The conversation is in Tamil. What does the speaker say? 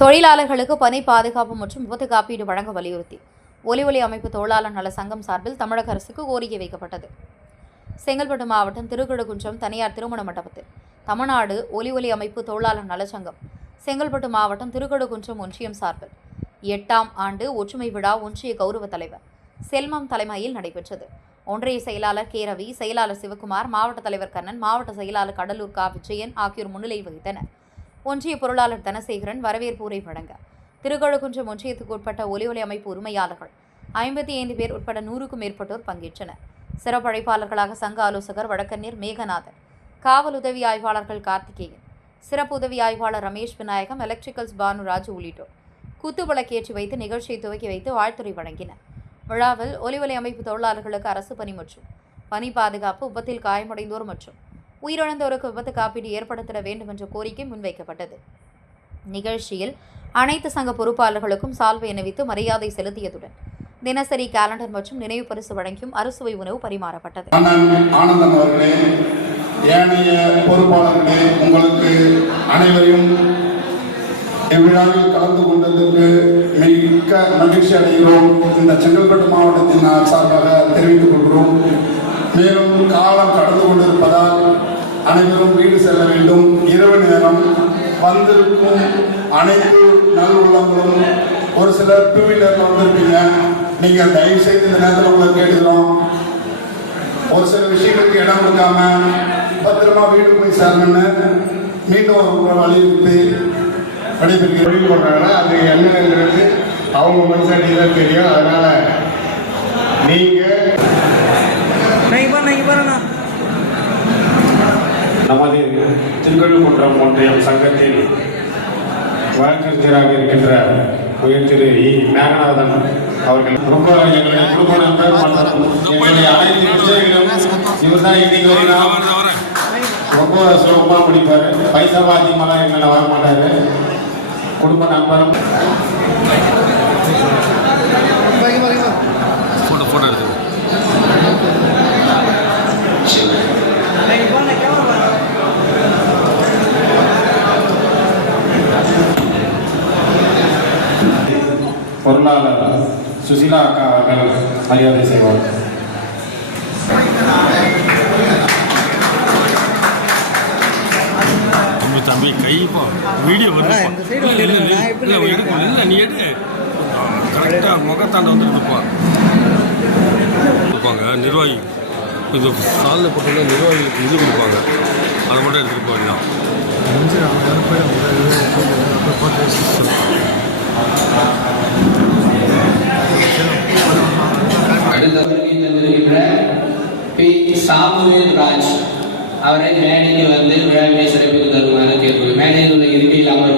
தொழிலாளர்களுக்கு பணி பாதுகாப்பு மற்றும் விபத்து காப்பீடு வழங்க வலியுறுத்தி. ஒலி ஒலி அமைப்பு தொழிலாளர் நல சங்கம் சார்பில் தமிழக அரசுக்கு கோரிக்கை வைக்கப்பட்டது. செங்கல்பட்டு மாவட்டம் திருக்கடுகுன்றம் தனியார் திருமண மண்டபத்தில் தமிழ்நாடு ஒலி ஒலி அமைப்பு தொழிலாளர் நலச்சங்கம் செங்கல்பட்டு மாவட்டம் திருக்கடுகுன்றம் ஒன்றியம் சார்பில் எட்டாம் ஆண்டு ஒற்றுமை விழா ஒன்றிய கௌரவ தலைவர் செல்வம் தலைமையில் நடைபெற்றது. ஒன்றிய செயலாளர் கே. ரவி செயலாளர் சிவகுமார் மாவட்ட தலைவர் கண்ணன் மாவட்ட செயலாளர் கடலூர் கா. விஜயன் ஆகியோர் முன்னிலை வகித்தனர். ஒன்றிய பொருளாளர் தனசேகரன் வரவேற்பு உரை வழங்க. திருக்கழுக்குன்றம் ஒன்றியத்துக்கு உட்பட்ட ஒலி ஒலி அமைப்பு உரிமையாளர்கள். ஐம்பத்தி ஐந்து பேர் உட்பட நூறுக்கும் மேற்பட்டோர் பங்கேற்றனர். சிறப்படைப்பாளர்களாக சங்க ஆலோசகர் வழக்கறிஞர் மேகநாதன். காவல் உதவி ஆய்வாளர்கள் கார்த்திகேயன். சிறப்பு உதவி ஆய்வாளர் ரமேஷ் விநாயகம் எலக்ட்ரிக்கல்ஸ் பானுராஜ் உள்ளிட்டோர். குத்து விளக்கேற்றி வைத்து நிகழ்ச்சியை துவக்கி வைத்து வாழ்த்துறை வழங்கினர். விழாவில் ஒலிவலை அமைப்பு தொழிலாளர்களுக்கு அரசு பணி மற்றும் பணி பாதுகாப்பு விபத்தில் காயமடைந்தோர் மற்றும் உயிரிழந்தோருக்கு விபத்து காப்பீடு ஏற்படுத்திட வேண்டும் என்ற கோரிக்கை முன்வைக்கப்பட்டது. நிகழ்ச்சியில் அனைத்து சங்க பொறுப்பாளர்களுக்கும் சால்வை அணிவித்து மரியாதை செலுத்தியதுடன் தினசரி கேலண்டர் மற்றும் நினைவு பரிசு வழங்கியும் அறுசுவை உணவு பரிமாறப்பட்டது. ஆனந்தன் அவர்களே ஏனைய பொறுப்பாளர்களே உங்களுக்கு அனைவரையும் இவ்விழாவில் கலந்து கொண்டதற்கு மிக்க மகிழ்ச்சி அடைகிறோம். இந்த செங்கல்பட்டு மாவட்டத்தின் சார்பாக தெரிவித்துக் கொள்கிறோம். மேலும் அனைவரும் வீடு செல்ல வேண்டும். இரவு நேரம் வந்திருக்கும் அனைத்து நல்லுள்ளங்களும் ஒரு சிலர் டூ வீலரில் வந்திருப்பீங்க. நீங்கள் தயவு செய்து இந்த நேரத்தில் உங்களை கேட்டுக்கிறோம். ஒரு சில விஷயங்களுக்கு இடம் கொடுக்காம பத்திரமா வீடு போய் சேரணும்னு மீண்டும் ஒரு வலியுறுத்தி விடைபெறுகிறேன். தொழில் பண்ணுறாங்கன்னா அது என்னங்கிறது அவங்க மனசாடி தான் தெரியும். அதனால நீங்கள் நமது திருக்கழுக்குன்றம் ஒன்றியம் சங்கத்தில் வழக்கறிஞராக இருக்கின்ற உயர் திரு இ. மேகநாதன் அவர்கள் ரொம்ப எங்களுடைய குடும்ப நண்பர் மற்றும் எங்களுடைய அனைத்து விஷயங்களும் இவர் தான் இன்னைக்கு வரைக்கும் ரொம்ப சுலபமாக முடிப்பார். பைசா அதிகமாலாம் எங்களை வர மாட்டார். குடும்ப நண்பரும். ஃபோட்டோ ஃபோட்டோ எடுத்து பொருளாளர் சுசிலா அக்கா அவர்கள் மரியாதை செய்வார் தம்பி கைப்பா வீடியோ வருது இல்லை நீ எடு கரெக்டாக முகத்தாண்ட வந்து இருப்பா கொடுப்பாங்க நிர்வாகி இது சாலில் போட்டோம்னா நிர்வாகிகளுக்கு இது கொடுப்பாங்க அதை மட்டும் எடுத்துகிட்டு போயிடலாம் பி சாமுவேல் ராஜ். அவரை மேடைக்கு வந்து விழாவினை சிறப்பித்து தருமாறு கேட்கிறோம் மேடையில் உள்ள இறுதியில் அமர்வு